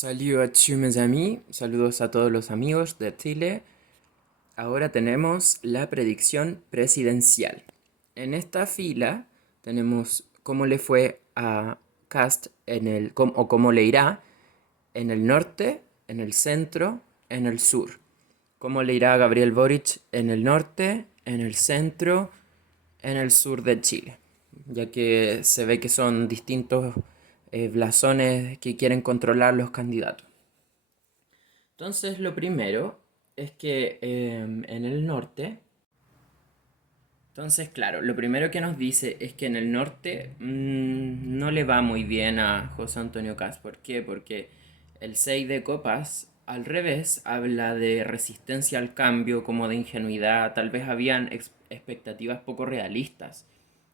Salut mes amis, saludos a todos los amigos de Chile. Ahora tenemos la predicción presidencial. En esta fila tenemos cómo le fue a Kast o cómo le irá en el norte, en el centro, en el sur. Cómo le irá a Gabriel Boric en el norte, en el centro, en el sur de Chile, ya que se ve que son distintos blasones que quieren controlar los candidatos. Entonces, lo primero es que en el norte, entonces, claro, lo primero que nos dice es que en el norte no le va muy bien a José Antonio Caz. ¿Por qué? Porque el 6 de copas, al revés, habla de resistencia al cambio, como de ingenuidad. Tal vez habían expectativas poco realistas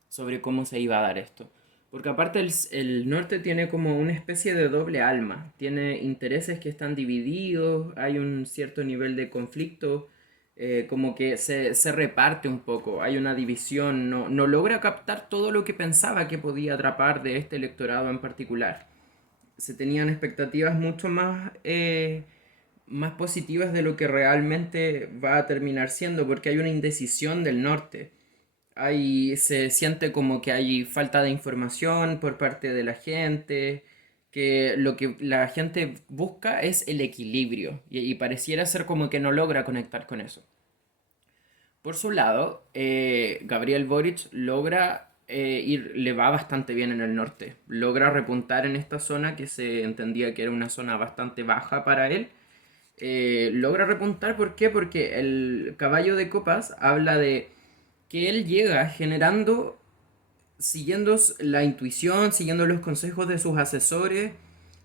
sobre cómo se iba a dar esto. Porque aparte el norte tiene como una especie de doble alma, tiene intereses que están divididos, hay un cierto nivel de conflicto, como que se reparte un poco, hay una división, no logra captar todo lo que pensaba que podía atrapar de este electorado en particular. Se tenían expectativas mucho más positivas de lo que realmente va a terminar siendo, porque hay una indecisión del norte. Se siente como que hay falta de información por parte de la gente, que lo que la gente busca es el equilibrio y pareciera ser como que no logra conectar con eso. Por su lado, Gabriel Boric le va bastante bien en el norte, logra repuntar en esta zona que se entendía que era una zona bastante baja para él. Logra repuntar, ¿por qué? Porque el caballo de copas habla de que él llega generando, siguiendo la intuición, siguiendo los consejos de sus asesores,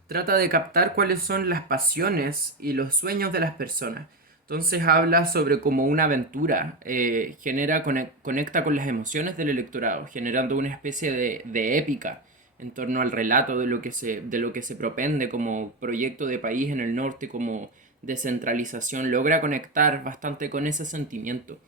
trata de captar cuáles son las pasiones y los sueños de las personas. Entonces habla sobre como una aventura, conecta con las emociones del electorado, generando una especie de épica en torno al relato de lo que se propende como proyecto de país en el norte, como descentralización. Logra conectar bastante con ese sentimiento.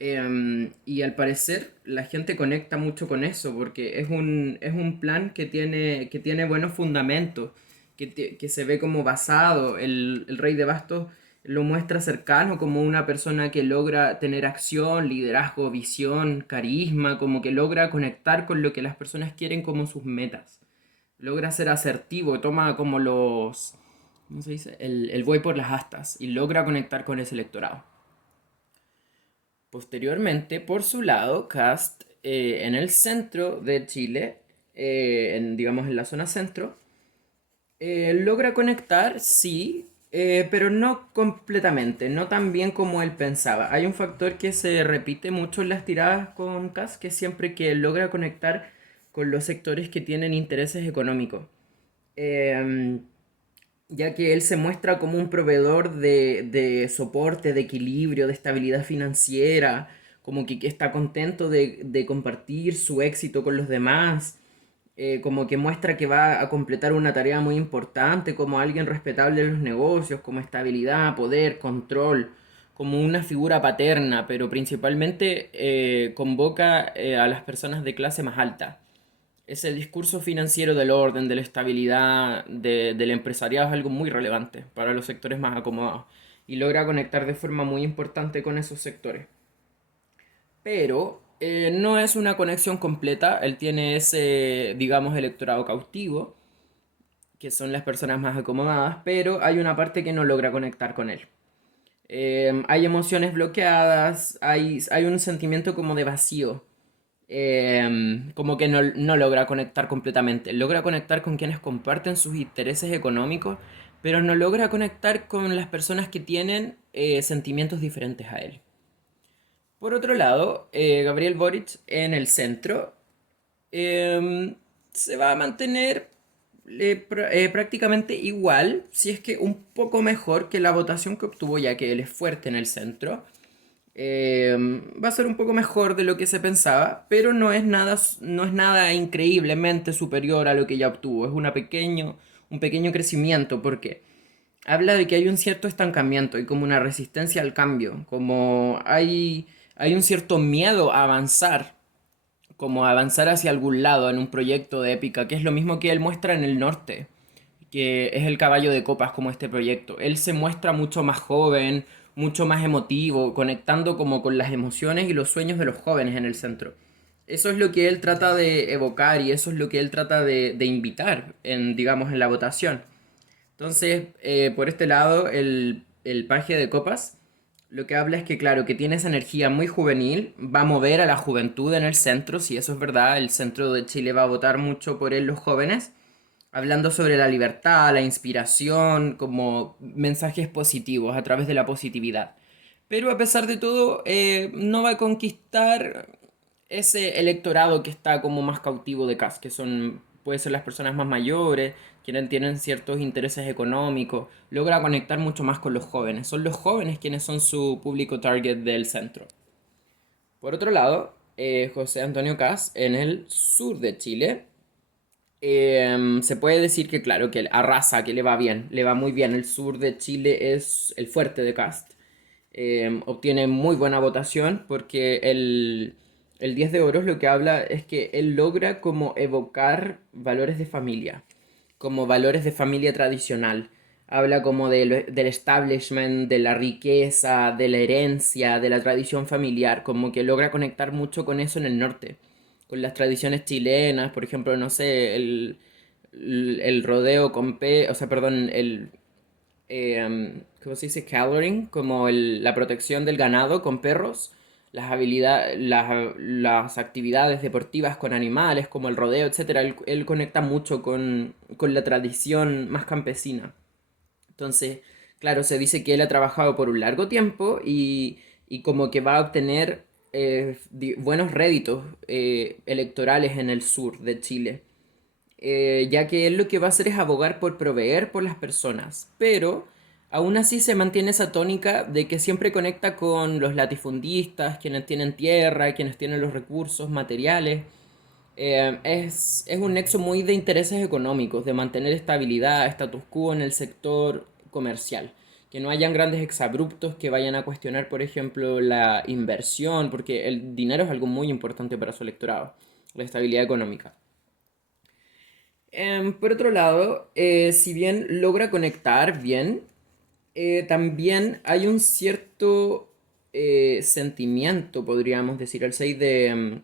Y al parecer la gente conecta mucho con eso porque es un plan que tiene buenos fundamentos, que se ve como basado. El Rey de Bastos lo muestra cercano como una persona que logra tener acción, liderazgo, visión, carisma, como que logra conectar con lo que las personas quieren como sus metas. Logra ser asertivo, toma como ¿cómo se dice? El buey por las astas y logra conectar con ese electorado. Posteriormente, por su lado, Kast en el centro de Chile, digamos en la zona centro, logra conectar, sí, pero no completamente, no tan bien como él pensaba. Hay un factor que se repite mucho en las tiradas con Kast, que es siempre que él logra conectar con los sectores que tienen intereses económicos. Eh, ya que él se muestra como un proveedor de soporte, de equilibrio, de estabilidad financiera, como que está contento de compartir su éxito con los demás, como que muestra que va a completar una tarea muy importante, como alguien respetable en los negocios, como estabilidad, poder, control, como una figura paterna, pero principalmente convoca a las personas de clase más alta. Ese discurso financiero del orden, de la estabilidad, del empresariado es algo muy relevante para los sectores más acomodados y logra conectar de forma muy importante con esos sectores. Pero no es una conexión completa, él tiene ese, digamos, electorado cautivo, que son las personas más acomodadas, pero hay una parte que no logra conectar con él. Hay emociones bloqueadas, hay un sentimiento como de vacío, como que no logra conectar completamente. Logra conectar con quienes comparten sus intereses económicos, pero no logra conectar con las personas que tienen sentimientos diferentes a él. Por otro lado, Gabriel Boric en el centro se va a mantener prácticamente igual, si es que un poco mejor que la votación que obtuvo, ya que él es fuerte en el centro. Va a ser un poco mejor de lo que se pensaba, pero no es nada increíblemente superior a lo que ya obtuvo. Es un pequeño crecimiento, porque habla de que hay un cierto estancamiento y como una resistencia al cambio, hay un cierto miedo a avanzar, como a avanzar hacia algún lado en un proyecto de épica, que es lo mismo que él muestra en el norte, que es el caballo de copas como este proyecto. Él se muestra mucho más joven, mucho más emotivo, conectando como con las emociones y los sueños de los jóvenes en el centro. Eso es lo que él trata de evocar y eso es lo que él trata de invitar en, digamos, en la votación. Entonces, por este lado, el paje de copas lo que habla es que, claro, que tiene esa energía muy juvenil, va a mover a la juventud en el centro, si eso es verdad, el centro de Chile va a votar mucho por él los jóvenes, hablando sobre la libertad, la inspiración, como mensajes positivos a través de la positividad. Pero a pesar de todo, no va a conquistar ese electorado que está como más cautivo de Kast, que son, puede ser las personas más mayores, quienes tienen ciertos intereses económicos, logra conectar mucho más con los jóvenes. Son los jóvenes quienes son su público target del centro. Por otro lado, José Antonio Kast en el sur de Chile se puede decir que, claro, que arrasa, que le va bien, le va muy bien. El sur de Chile es el fuerte de Kast. Obtiene muy buena votación porque el 10 de Oros lo que habla es que él logra como evocar valores de familia, como valores de familia tradicional. Habla como del establishment, de la riqueza, de la herencia, de la tradición familiar, como que logra conectar mucho con eso en el norte, con las tradiciones chilenas, por ejemplo, no sé, el rodeo con o sea, perdón, ¿cómo se dice? Coloring, como la protección del ganado con perros, las habilidades, las actividades deportivas con animales, como el rodeo, etcétera. Él conecta mucho con la tradición más campesina. Entonces, claro, se dice que él ha trabajado por un largo tiempo y como que va a obtener buenos réditos electorales en el sur de Chile, ya que él lo que va a hacer es abogar por proveer por las personas, pero aún así se mantiene esa tónica de que siempre conecta con los latifundistas, quienes tienen tierra, quienes tienen los recursos materiales. Es un nexo muy de intereses económicos, de mantener estabilidad, status quo en el sector comercial. Que no hayan grandes exabruptos que vayan a cuestionar, por ejemplo, la inversión, porque el dinero es algo muy importante para su electorado, la estabilidad económica. Por otro lado, si bien logra conectar bien, también hay un cierto sentimiento, podríamos decir, el 6 de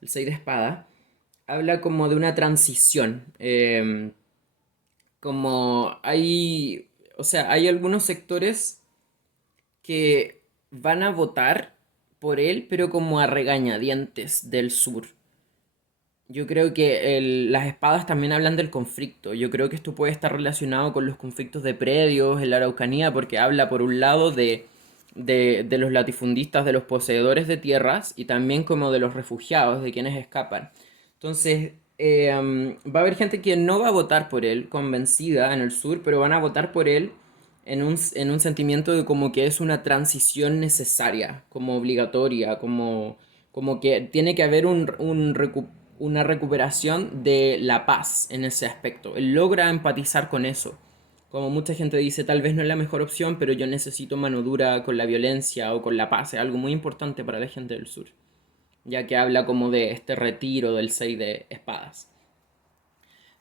espada, habla como de una transición, como hay, o sea, hay algunos sectores que van a votar por él, pero como a regañadientes del sur. Yo creo que las espadas también hablan del conflicto. Yo creo que esto puede estar relacionado con los conflictos de predios en la Araucanía, porque habla por un lado de los latifundistas, de los poseedores de tierras, y también como de los refugiados, de quienes escapan. Entonces, va a haber gente que no va a votar por él, convencida en el sur, pero van a votar por él en un sentimiento de como que es una transición necesaria, como obligatoria, como que tiene que haber una recuperación de la paz en ese aspecto. Él logra empatizar con eso. Como mucha gente dice, tal vez no es la mejor opción, pero yo necesito mano dura con la violencia o con la paz. Es algo muy importante para la gente del sur, ya que habla como de este retiro del 6 de espadas.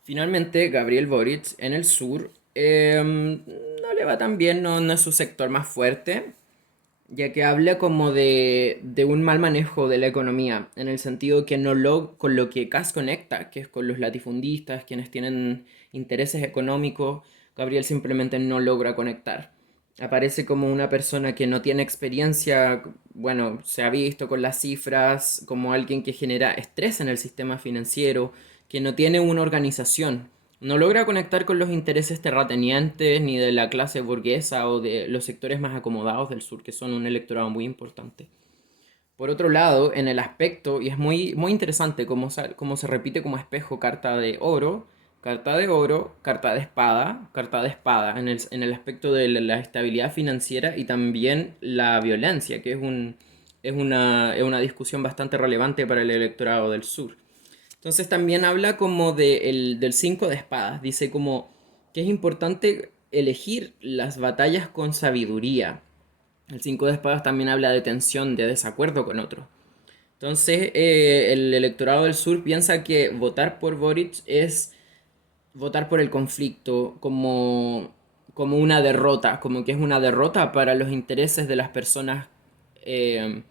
Finalmente, Gabriel Boric en el sur no le va tan bien, no es su sector más fuerte, ya que habla como de un mal manejo de la economía, en el sentido que con lo que CAS conecta, que es con los latifundistas, quienes tienen intereses económicos, Gabriel simplemente no logra conectar. Aparece como una persona que no tiene experiencia, bueno, se ha visto con las cifras, como alguien que genera estrés en el sistema financiero, que no tiene una organización, no logra conectar con los intereses terratenientes ni de la clase burguesa o de los sectores más acomodados del sur, que son un electorado muy importante. Por otro lado, en el aspecto, y es muy, muy interesante cómo se repite como espejo carta de oro, carta de oro, carta de espada, en el aspecto de la estabilidad financiera y también la violencia, que es una discusión bastante relevante para el electorado del sur. Entonces también habla como del 5 de espadas. Dice como que es importante elegir las batallas con sabiduría. El 5 de espadas también habla de tensión, de desacuerdo con otro. Entonces el electorado del sur piensa que votar por Boric es votar por el conflicto como una derrota, como que es una derrota para los intereses de las personas eh,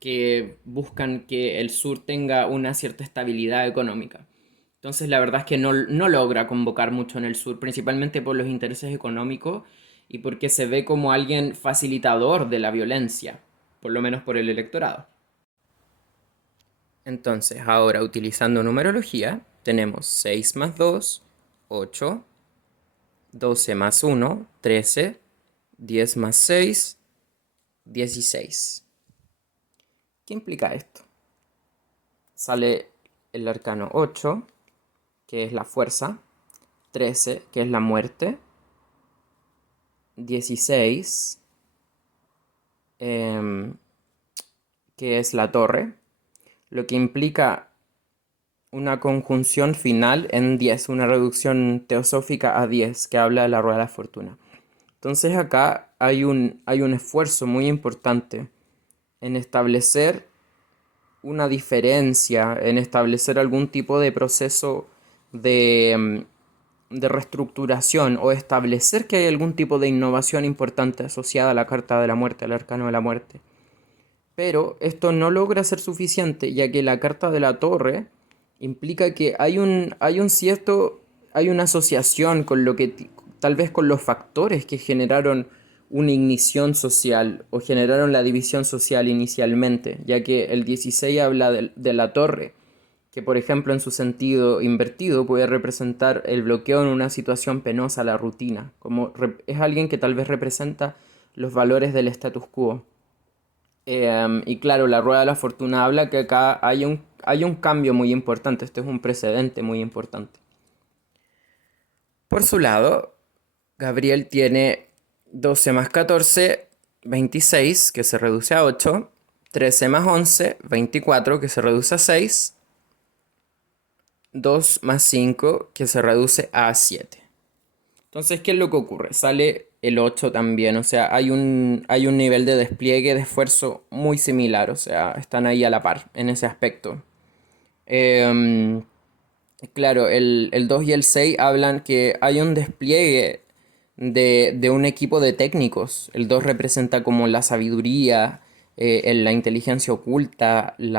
que buscan que el sur tenga una cierta estabilidad económica. Entonces la verdad es que no logra convocar mucho en el sur, principalmente por los intereses económicos y porque se ve como alguien facilitador de la violencia, por lo menos por el electorado. Entonces, ahora utilizando numerología, tenemos 6 más 2, 8, 12 más 1, 13, 10 más 6, 16. ¿Qué implica esto? Sale el arcano 8, que es la fuerza, 13, que es la muerte, 16, que es la torre, lo que implica una conjunción final en 10, una reducción teosófica a 10, que habla de la rueda de la fortuna. Entonces acá hay un esfuerzo muy importante en establecer una diferencia, en establecer algún tipo de proceso de reestructuración o establecer que hay algún tipo de innovación importante asociada a la carta de la muerte, al arcano de la muerte. Pero esto no logra ser suficiente, ya que la carta de la torre implica que hay una asociación con lo que, tal vez con los factores que generaron una ignición social o generaron la división social inicialmente, ya que el 16 habla de la torre, que por ejemplo en su sentido invertido puede representar el bloqueo en una situación penosa, la rutina, como es alguien que tal vez representa los valores del status quo. Y claro, la rueda de la fortuna habla que acá hay un cambio muy importante, este es un precedente muy importante. Por su lado, Gabriel tiene 12 más 14, 26, que se reduce a 8, 13 más 11, 24, que se reduce a 6, 2 más 5, que se reduce a 7. Entonces, ¿qué es lo que ocurre? Sale el 8 también, o sea, hay un nivel de despliegue de esfuerzo muy similar, o sea, están ahí a la par en ese aspecto. Em, claro, el 2 y el 6 hablan que hay un despliegue de un equipo de técnicos. El 2 representa como la sabiduría, la inteligencia oculta, el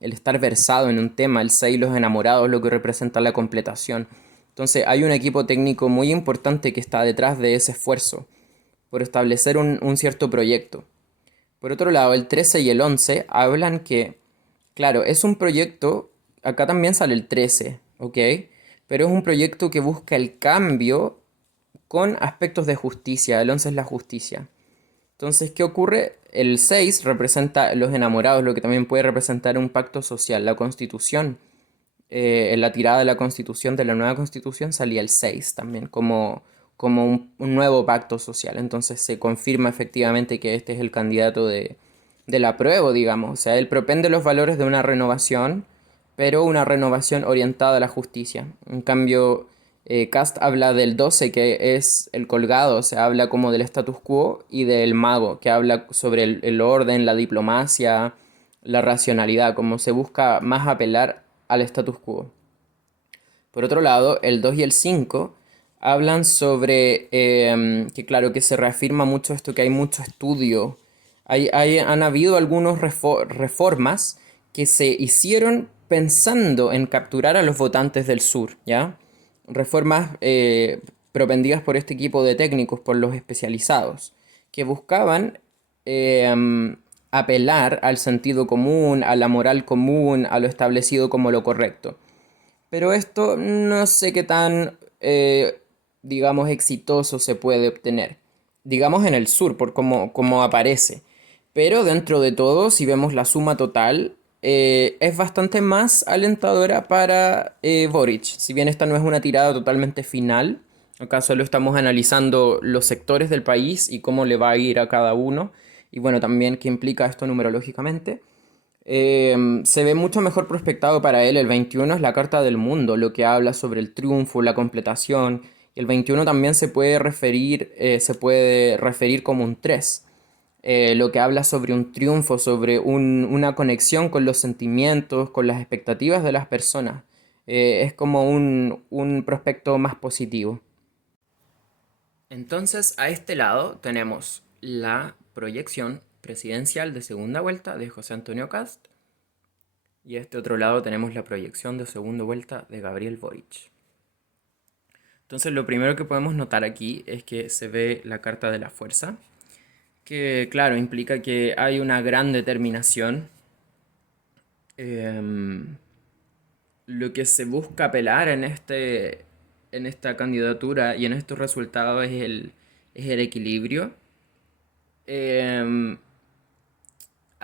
estar versado en un tema. El 6 los enamorados, lo que representa la completación. Entonces hay un equipo técnico muy importante que está detrás de ese esfuerzo por establecer un cierto proyecto. Por otro lado, el 13 y el 11 hablan que, claro, es un proyecto, acá también sale el 13, ¿ok? Pero es un proyecto que busca el cambio con aspectos de justicia, el 11 es la justicia. Entonces, ¿qué ocurre? El 6 representa los enamorados, lo que también puede representar un pacto social, la constitución. En la tirada de la constitución, de la nueva constitución, salía el 6 también, como un nuevo pacto social. Entonces se confirma efectivamente que este es el candidato del apruebo, digamos. O sea, él propende los valores de una renovación, pero una renovación orientada a la justicia. En cambio, Cast habla del 12, que es el colgado, o sea, habla como del status quo, y del mago, que habla sobre el orden, la diplomacia, la racionalidad, como se busca más apelar al status quo. Por otro lado, el 2 y el 5 hablan sobre que claro, que se reafirma mucho esto, que hay mucho estudio. Han habido algunas reformas que se hicieron pensando en capturar a los votantes del sur, ¿ya? Reformas propendidas por este equipo de técnicos, por los especializados, que buscaban eh, apelar al sentido común, a la moral común, a lo establecido como lo correcto. Pero esto no sé qué tan, digamos, exitoso se puede obtener. Digamos en el sur, por cómo aparece. Pero dentro de todo, si vemos la suma total, es bastante más alentadora para Boric. Si bien esta no es una tirada totalmente final, acá solo estamos analizando los sectores del país y cómo le va a ir a cada uno. Y bueno, también qué implica esto numerológicamente. Se ve mucho mejor prospectado para él. El 21 es la carta del mundo, lo que habla sobre el triunfo, la completación. El 21 también se puede referir como un 3, lo que habla sobre un triunfo, sobre una conexión con los sentimientos, con las expectativas de las personas. Es como un prospecto más positivo. Entonces, a este lado tenemos la proyección presidencial de segunda vuelta de José Antonio Cast y a este otro lado tenemos la proyección de segunda vuelta de Gabriel Boric. Entonces, lo primero que podemos notar aquí es que se ve la carta de la fuerza, que claro, implica que hay una gran determinación. Em, lo que se busca apelar en esta candidatura y en estos resultados es el equilibrio. Em,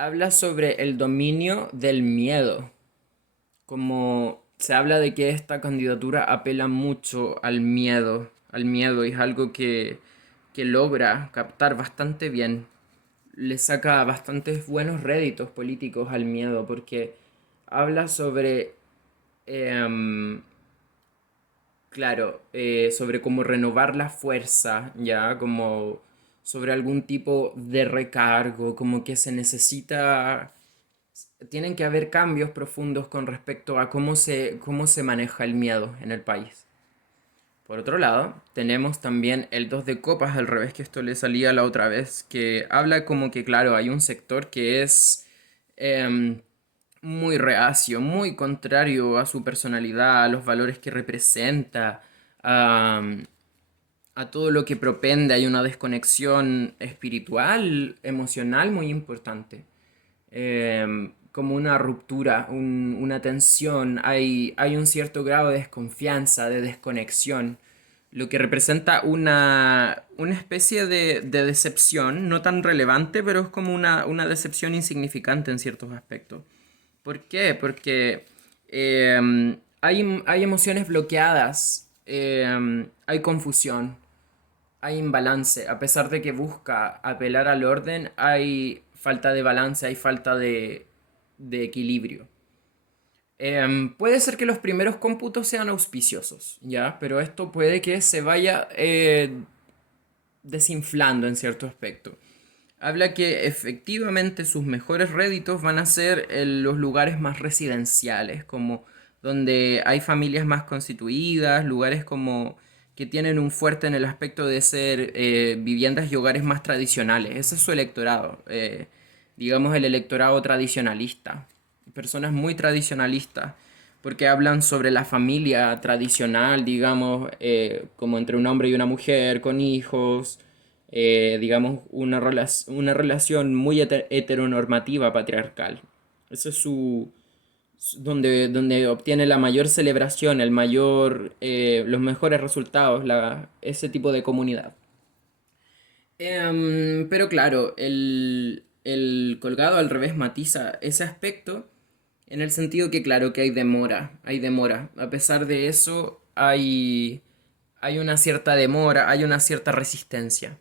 Habla sobre el dominio del miedo, como se habla de que esta candidatura apela mucho al miedo y es algo que logra captar bastante bien, le saca bastantes buenos réditos políticos al miedo, porque habla sobre, em, claro, sobre cómo renovar la fuerza, ya, como sobre algún tipo de recargo, como que se necesita, tienen que haber cambios profundos con respecto a cómo se maneja el miedo en el país. Por otro lado, tenemos también el 2 de copas al revés, que esto le salía la otra vez, que habla como que, claro, hay un sector que es em, muy reacio, muy contrario a su personalidad, a los valores que representa, a, a todo lo que propende. Hay una desconexión espiritual, emocional muy importante. Como una ruptura, una tensión, hay un cierto grado de desconfianza, de desconexión, lo que representa una especie de decepción, no tan relevante, pero es como una decepción insignificante en ciertos aspectos. ¿Por qué? Porque hay emociones bloqueadas, hay confusión, hay imbalance. A pesar de que busca apelar al orden, hay falta de balance, hay falta de equilibrio. Puede ser que los primeros cómputos sean auspiciosos, ¿ya? Pero esto puede que se vaya desinflando en cierto aspecto. Habla que efectivamente sus mejores réditos van a ser en los lugares más residenciales, como donde hay familias más constituidas, lugares como que tienen un fuerte en el aspecto de ser viviendas y hogares más tradicionales. Ese es su electorado, digamos el electorado tradicionalista, personas muy tradicionalistas, porque hablan sobre la familia tradicional, digamos, como entre un hombre y una mujer, con hijos, digamos, una relación muy heteronormativa patriarcal. Eso es donde obtiene la mayor celebración, los mejores resultados, ese tipo de comunidad. Pero claro, el colgado al revés matiza ese aspecto en el sentido que, claro, que hay demora, hay demora. A pesar de eso, hay una cierta demora, hay una cierta resistencia.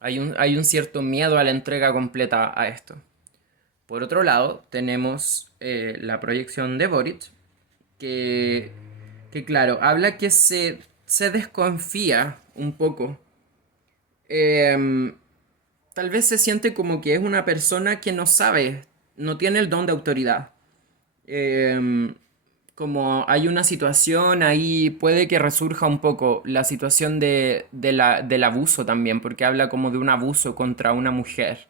Hay un cierto miedo a la entrega completa a esto. Por otro lado, tenemos la proyección de Boric, que, que claro, habla que se desconfía un poco. Em, Tal vez se siente como que es una persona que no sabe, no tiene el don de autoridad. Em, Como hay una situación ahí, puede que resurja un poco la situación del abuso también, porque habla como de un abuso contra una mujer.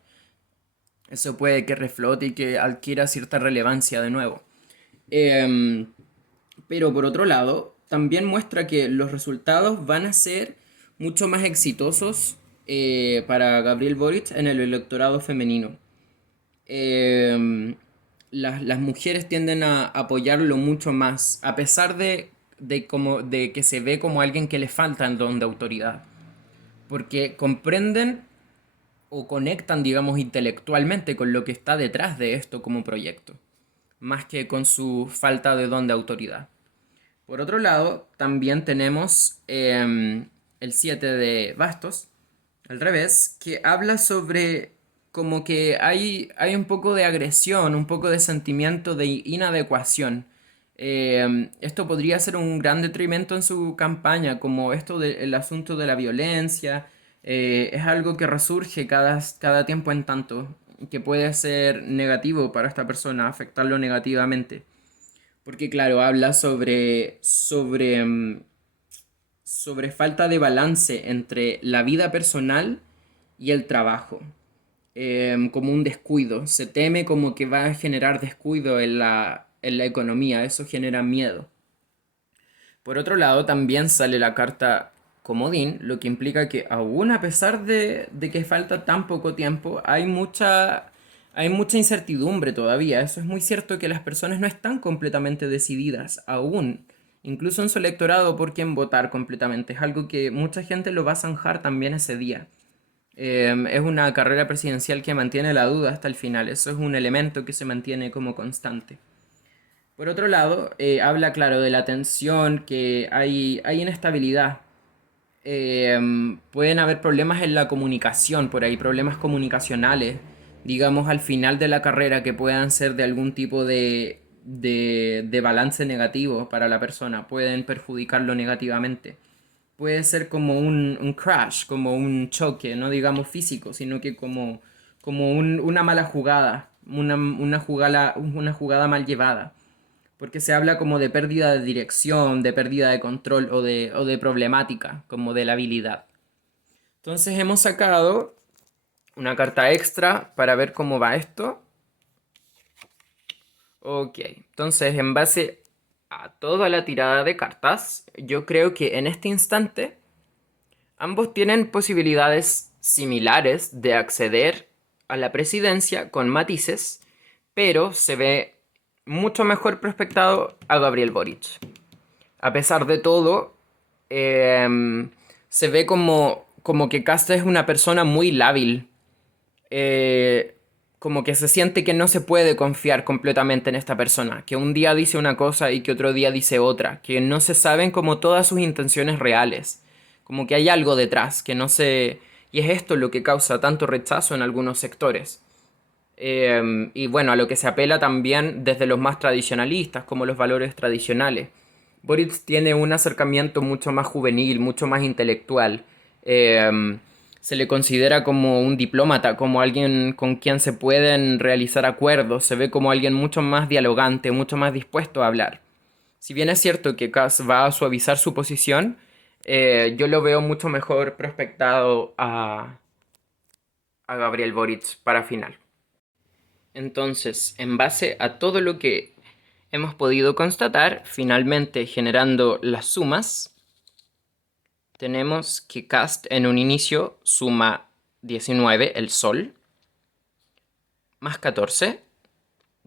Eso puede que reflote y que adquiera cierta relevancia de nuevo. Em, pero por otro lado, también muestra que los resultados van a ser mucho más exitosos para Gabriel Boric en el electorado femenino. Eh, las mujeres tienden a apoyarlo mucho más, a pesar de que se ve como alguien que le falta el don de autoridad, porque comprenden o conectan, digamos, intelectualmente con lo que está detrás de esto como proyecto, más que con su falta de don de autoridad. Por otro lado, también tenemos el 7 de bastos, al revés, que habla sobre como que hay un poco de agresión, un poco de sentimiento de inadecuación. Esto podría ser un gran detrimento en su campaña, como esto del asunto de la violencia. Es algo que resurge cada tiempo en tanto, que puede ser negativo para esta persona, afectarlo negativamente. Porque claro, habla sobre falta de balance entre la vida personal y el trabajo. Como un descuido. Se teme como que va a generar descuido en la economía. Eso genera miedo. Por otro lado, también sale la carta comodín, lo que implica que aún a pesar de que falta tan poco tiempo, hay mucha incertidumbre todavía. Eso es muy cierto que las personas no están completamente decididas aún, incluso en su electorado, por quién votar completamente. Es algo que mucha gente lo va a zanjar también ese día. Es una carrera presidencial que mantiene la duda hasta el final. Eso es un elemento que se mantiene como constante. Por otro lado, habla claro de la tensión, que hay inestabilidad. Pueden haber problemas en la comunicación, por ahí problemas comunicacionales, digamos al final de la carrera que puedan ser de algún tipo de balance negativo para la persona, pueden perjudicarlo negativamente. Puede ser como un crash, como un choque, no digamos físico, sino que como una mala jugada, una jugada mal llevada, porque se habla como de pérdida de dirección, de pérdida de control o de problemática, como de la habilidad. Entonces hemos sacado una carta extra para ver cómo va esto. Ok, entonces en base a toda la tirada de cartas, yo creo que en este instante ambos tienen posibilidades similares de acceder a la presidencia con matices, pero se ve mucho mejor prospectado a Gabriel Boric. A pesar de todo, se ve como que Casta es una persona muy lábil. Eh, Como que se siente que no se puede confiar completamente en esta persona, que un día dice una cosa y que otro día dice otra, que no se saben como todas sus intenciones reales, como que hay algo detrás, que no se... Y es esto lo que causa tanto rechazo en algunos sectores. Y bueno, a lo que se apela también desde los más tradicionalistas, como los valores tradicionales. Boric tiene un acercamiento mucho más juvenil, mucho más intelectual. Se le considera como un diplomata, como alguien con quien se pueden realizar acuerdos. Se ve como alguien mucho más dialogante, mucho más dispuesto a hablar. Si bien es cierto que Kass va a suavizar su posición, yo lo veo mucho mejor prospectado a Gabriel Boric para final. Entonces, en base a todo lo que hemos podido constatar, finalmente generando las sumas, tenemos que Cast en un inicio suma 19, el Sol, más 14,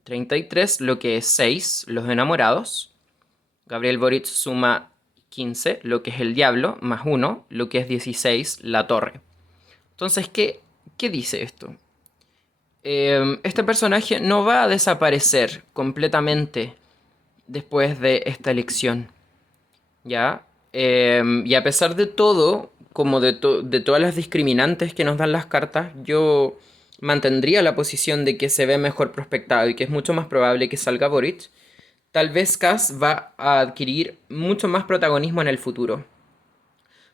33, lo que es 6, los enamorados. Gabriel Boric suma 15, lo que es el Diablo, más 1, lo que es 16, la Torre. Entonces, ¿qué dice esto? Este personaje no va a desaparecer completamente después de esta elección, ¿ya? Y a pesar de todo, como de todas las discriminantes que nos dan las cartas, yo mantendría la posición de que se ve mejor prospectado y que es mucho más probable que salga Boric. Tal vez Kass va a adquirir mucho más protagonismo en el futuro.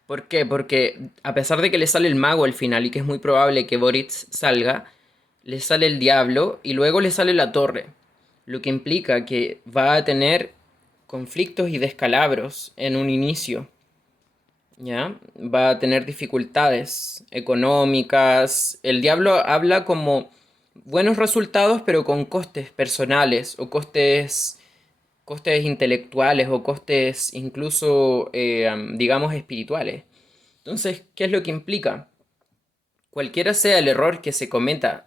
¿Por qué? Porque a pesar de que le sale el mago al final y que es muy probable que Boric salga, le sale el diablo y luego le sale la torre, lo que implica que va a tener conflictos y descalabros en un inicio, ¿ya? Va a tener dificultades económicas. El diablo habla como buenos resultados, pero con costes personales o costes intelectuales o costes incluso, digamos, espirituales. Entonces, ¿qué es lo que implica? Cualquiera sea el error que se cometa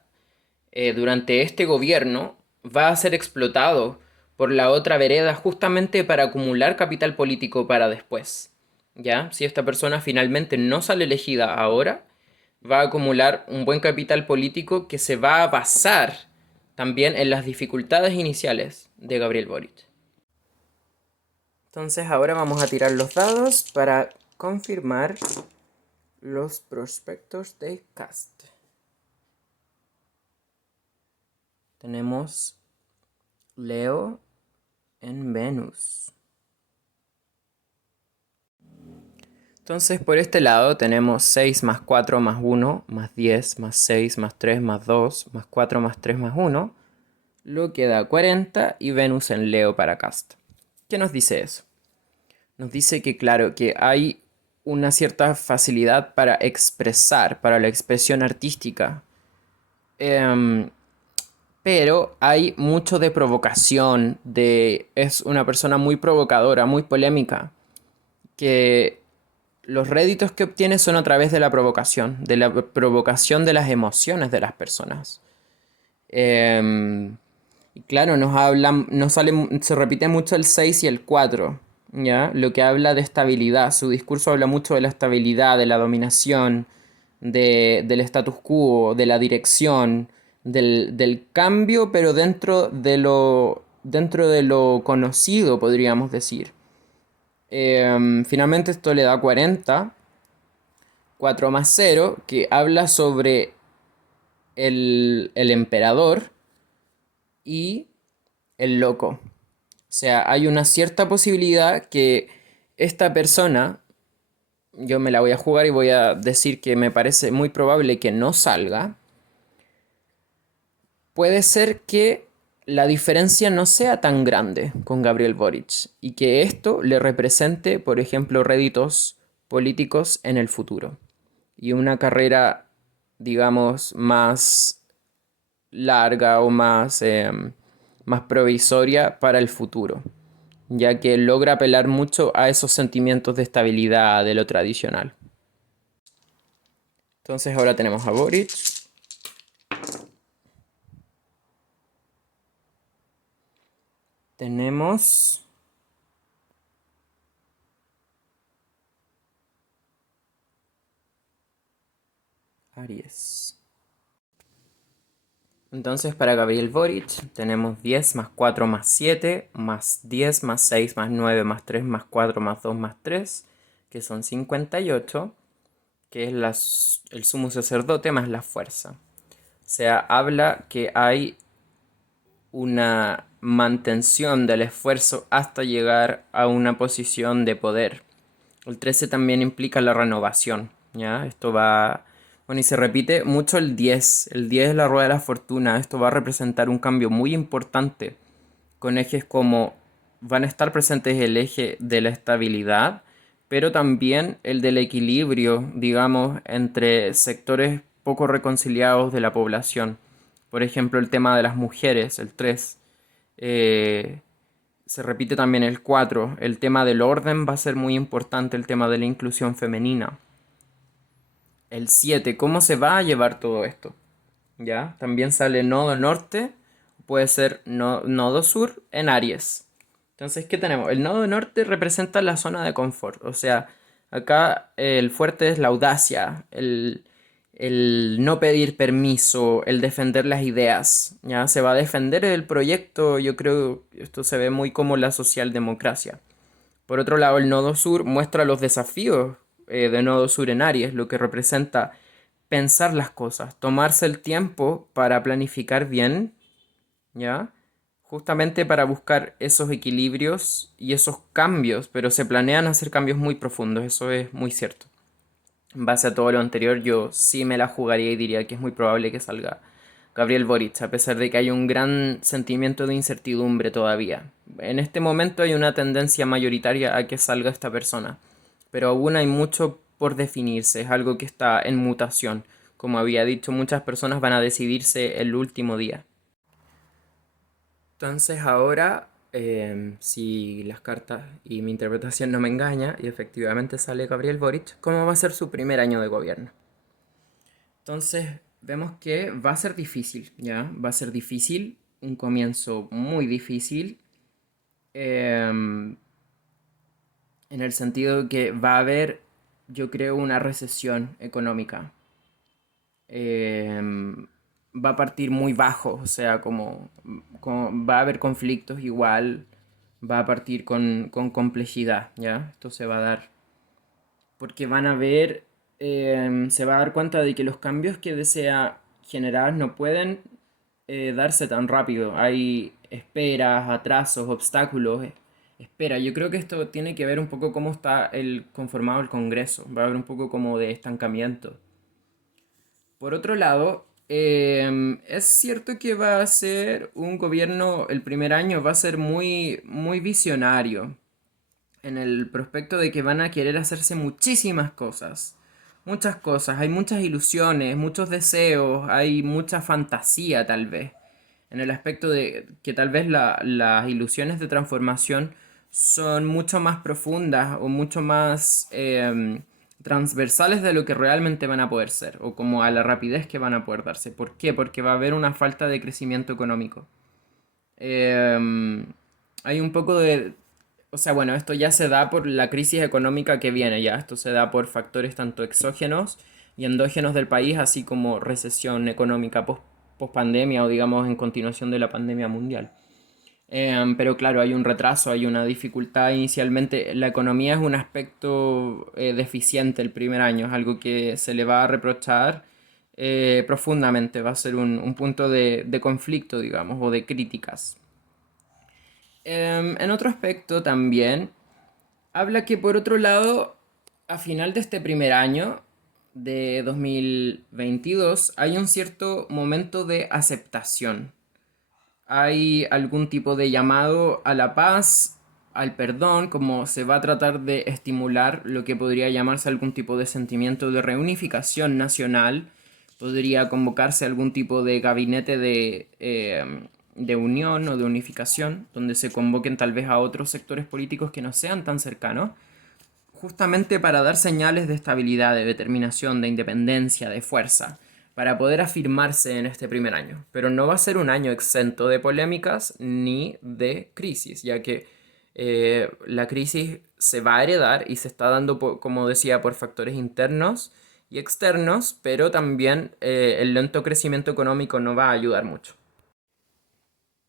durante este gobierno, va a ser explotado por la otra vereda justamente para acumular capital político para después. ¿Ya? Si esta persona finalmente no sale elegida ahora, va a acumular un buen capital político que se va a basar también en las dificultades iniciales de Gabriel Boric. Entonces ahora vamos a tirar los dados para confirmar los prospectos de Cast. Tenemos Leo en Venus. Entonces por este lado tenemos 6 más 4 más 1 más 10 más 6 más 3 más 2 más 4 más 3 más 1 lo que da 40 y Venus en Leo para Cast. ¿Qué nos dice eso? Nos dice que, claro, que hay una cierta facilidad para expresar, para la expresión artística. Em, pero hay mucho de provocación, es una persona muy provocadora, muy polémica, que los réditos que obtiene son a través de la provocación de las emociones de las personas. Em, y claro, se repite mucho el 6 y el 4, ¿ya? Lo que habla de estabilidad. Su discurso habla mucho de la estabilidad, de la dominación, del status quo, de la dirección, del cambio, pero dentro de lo conocido, podríamos decir. Finalmente esto le da 40, 4 más 0, que habla sobre el emperador y el loco. O sea, hay una cierta posibilidad que esta persona, yo me la voy a jugar y voy a decir que me parece muy probable que no salga. Puede ser que la diferencia no sea tan grande con Gabriel Boric y que esto le represente, por ejemplo, réditos políticos en el futuro y una carrera, digamos, más larga o más provisoria para el futuro, ya que logra apelar mucho a esos sentimientos de estabilidad de lo tradicional. Entonces ahora tenemos a Boric. Tenemos Aries. Entonces para Gabriel Boric tenemos 10 más 4 más 7 más 10 más 6 más 9 más 3 más 4 más 2 más 3, que son 58, que es el sumo sacerdote más la fuerza. O sea, habla que hay una mantención del esfuerzo hasta llegar a una posición de poder. El 13 también implica la renovación, ¿ya? Esto va... Bueno, y se repite mucho el 10. El 10 es la rueda de la fortuna. Esto va a representar un cambio muy importante con ejes como van a estar presentes el eje de la estabilidad, pero también el del equilibrio, digamos, entre sectores poco reconciliados de la población. Por ejemplo, el tema de las mujeres, el 3. Eh, Se repite también el 4. El tema del orden va a ser muy importante, el tema de la inclusión femenina. El 7. ¿Cómo se va a llevar todo esto? ¿Ya? También sale nodo norte, puede ser nodo sur en Aries. Entonces, ¿qué tenemos? El nodo norte representa la zona de confort. O sea, acá el fuerte es la audacia, el no pedir permiso, el defender las ideas. ¿Ya? Se va a defender el proyecto, yo creo que esto se ve muy como la socialdemocracia. Por otro lado, el nodo sur muestra los desafíos de nodo sur en Aries, lo que representa pensar las cosas, tomarse el tiempo para planificar bien, ¿ya? Justamente para buscar esos equilibrios y esos cambios, pero se planean hacer cambios muy profundos, eso es muy cierto. En base a todo lo anterior, yo sí me la jugaría y diría que es muy probable que salga Gabriel Boric, a pesar de que hay un gran sentimiento de incertidumbre todavía. En este momento hay una tendencia mayoritaria a que salga esta persona, pero aún hay mucho por definirse, es algo que está en mutación. Como había dicho, muchas personas van a decidirse el último día. Entonces ahora, si las cartas y mi interpretación no me engaña, y efectivamente sale Gabriel Boric, ¿cómo va a ser su primer año de gobierno? Entonces vemos que va a ser difícil, ¿ya? Va a ser difícil, un comienzo muy difícil, em, en el sentido de que va a haber, yo creo, una recesión económica. Va a partir muy bajo, o sea, como va a haber conflictos igual, va a partir con complejidad, ¿ya? Esto se va a dar porque van a ver, se va a dar cuenta de que los cambios que desea generar no pueden darse tan rápido. Hay esperas, atrasos, obstáculos. Espera, yo creo que esto tiene que ver un poco cómo está conformado el Congreso. Va a haber un poco como de estancamiento. Por otro lado, Es cierto que va a ser un gobierno, el primer año va a ser muy, muy visionario, en el prospecto de que van a querer hacerse muchísimas cosas. Muchas cosas, hay muchas ilusiones, muchos deseos, hay mucha fantasía tal vez. En el aspecto de que tal vez las ilusiones de transformación son mucho más profundas o mucho más transversales de lo que realmente van a poder ser, o como a la rapidez que van a poder darse. ¿Por qué? Porque va a haber una falta de crecimiento económico. Hay un poco de... O sea, bueno, esto ya se da por la crisis económica que viene ya. Esto se da por factores tanto exógenos y endógenos del país, así como recesión económica post pandemia o digamos en continuación de la pandemia mundial. Pero claro, hay un retraso, hay una dificultad inicialmente. La economía es un aspecto deficiente el primer año, es algo que se le va a reprochar profundamente, va a ser un punto de conflicto, digamos, o de críticas. En otro aspecto también, habla que por otro lado, a final de este primer año de 2022 hay un cierto momento de aceptación. Hay algún tipo de llamado a la paz, al perdón, como se va a tratar de estimular lo que podría llamarse algún tipo de sentimiento de reunificación nacional. Podría convocarse algún tipo de gabinete de unión o de unificación, donde se convoquen tal vez a otros sectores políticos que no sean tan cercanos, justamente para dar señales de estabilidad, de determinación, de independencia, de fuerza, para poder afirmarse en este primer año. Pero no va a ser un año exento de polémicas ni de crisis, ya que la crisis se va a heredar y se está dando, como decía, por factores internos y externos, pero también el lento crecimiento económico no va a ayudar mucho.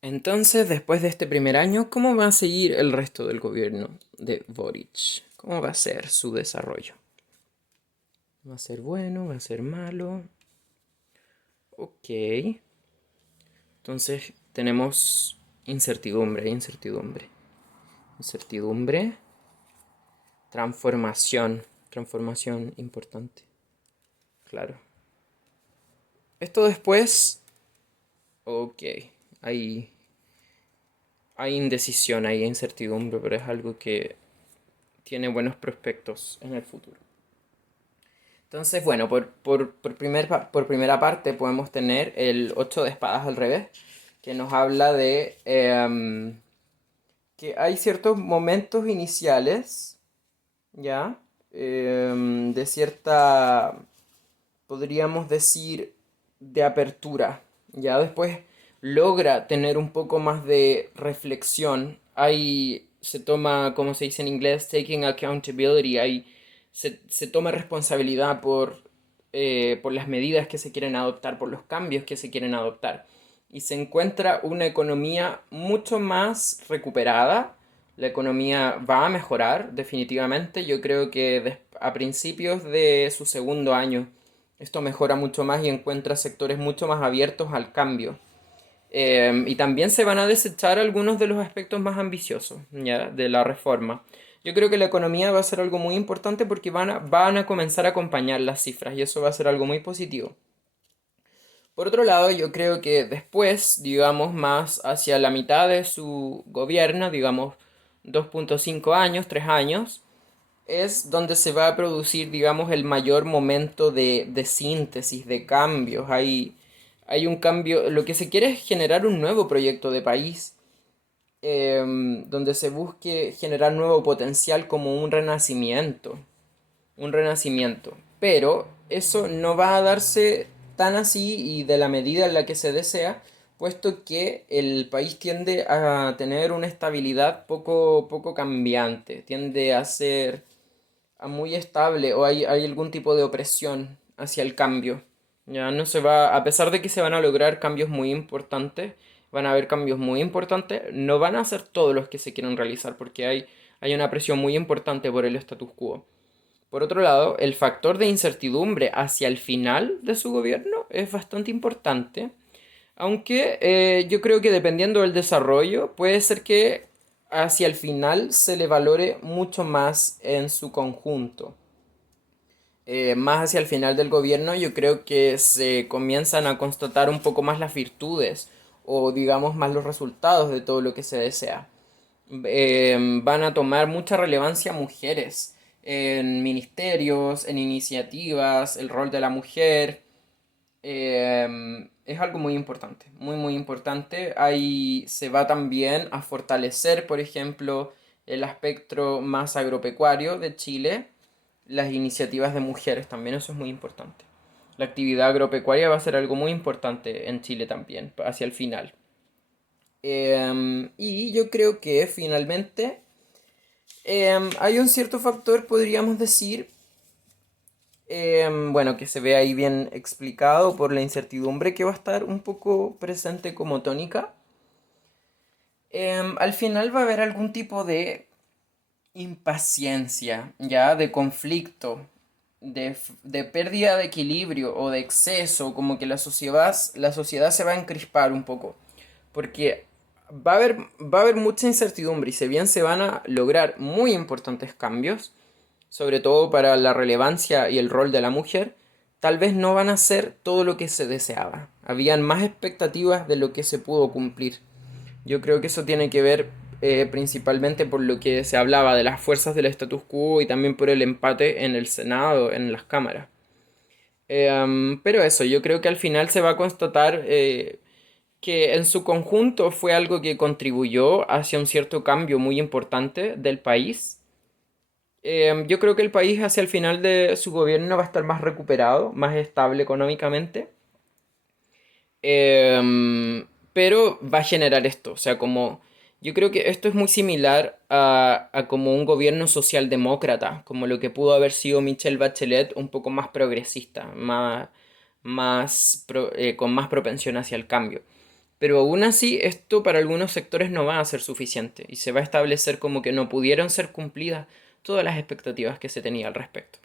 Entonces, después de este primer año, ¿cómo va a seguir el resto del gobierno de Boric? ¿Cómo va a ser su desarrollo? ¿Va a ser bueno? ¿Va a ser malo? Ok. Entonces tenemos incertidumbre, incertidumbre. Incertidumbre. Transformación. Transformación importante. Claro. Esto después... Ok. Hay, hay indecisión, hay incertidumbre, pero es algo que tiene buenos prospectos en el futuro. Entonces, bueno, por primera parte podemos tener el 8 de espadas al revés, que nos habla de que hay ciertos momentos iniciales, ¿ya? De cierta, podríamos decir, de apertura. Ya después logra tener un poco más de reflexión. Hay, se toma, como se dice en inglés, taking accountability. Se toma responsabilidad por las medidas que se quieren adoptar, por los cambios que se quieren adoptar. Y se encuentra una economía mucho más recuperada. La economía va a mejorar definitivamente. Yo creo que a principios de su segundo año esto mejora mucho más y encuentra sectores mucho más abiertos al cambio. Y también se van a desechar algunos de los aspectos más ambiciosos, ¿ya? De la reforma. Yo creo que la economía va a ser algo muy importante porque van a comenzar a acompañar las cifras y eso va a ser algo muy positivo. Por otro lado, yo creo que después, digamos, más hacia la mitad de su gobierno, digamos 2,5 años, 3 años, es donde se va a producir, digamos, el mayor momento de síntesis, de cambios. Hay un cambio, lo que se quiere es generar un nuevo proyecto de país, donde se busque generar nuevo potencial como un renacimiento. Un renacimiento. Pero eso no va a darse tan así y de la medida en la que se desea, puesto que el país tiende a tener una estabilidad poco cambiante, tiende a ser muy estable o hay algún tipo de opresión hacia el cambio. Ya no se va, a pesar de que se van a lograr cambios muy importantes, van a haber cambios muy importantes, no van a ser todos los que se quieren realizar porque hay una presión muy importante por el status quo. Por otro lado, el factor de incertidumbre hacia el final de su gobierno es bastante importante, aunque yo creo que dependiendo del desarrollo, puede ser que hacia el final se le valore mucho más en su conjunto. más hacia el final del gobierno, yo creo que se comienzan a constatar un poco más las virtudes o digamos más los resultados de todo lo que se desea. Van a tomar mucha relevancia mujeres en ministerios, en iniciativas, el rol de la mujer. Es algo muy importante, muy muy importante. Ahí se va también a fortalecer, por ejemplo, el aspecto más agropecuario de Chile, las iniciativas de mujeres también, eso es muy importante. La actividad agropecuaria va a ser algo muy importante en Chile también, hacia el final. Y yo creo que finalmente hay un cierto factor, podríamos decir, bueno, que se ve ahí bien explicado por la incertidumbre que va a estar un poco presente como tónica. Al final va a haber algún tipo de impaciencia, ya, de conflicto, de pérdida de equilibrio o de exceso, como que la sociedad se va a encrispar un poco, porque va a haber mucha incertidumbre y si bien se van a lograr muy importantes cambios, sobre todo para la relevancia y el rol de la mujer, tal vez no van a ser todo lo que se deseaba. Habían más expectativas de lo que se pudo cumplir. Yo creo que eso tiene que ver principalmente por lo que se hablaba de las fuerzas del status quo y también por el empate en el Senado, en las cámaras. Pero eso, yo creo que al final se va a constatar que en su conjunto fue algo que contribuyó hacia un cierto cambio muy importante del país. Yo creo que el país hacia el final de su gobierno va a estar más recuperado, más estable económicamente. Pero va a generar esto, o sea, como yo creo que esto es muy similar a como un gobierno socialdemócrata, como lo que pudo haber sido Michelle Bachelet, un poco más progresista, con más propensión hacia el cambio. Pero aún así, esto para algunos sectores no va a ser suficiente y se va a establecer como que no pudieron ser cumplidas todas las expectativas que se tenía al respecto.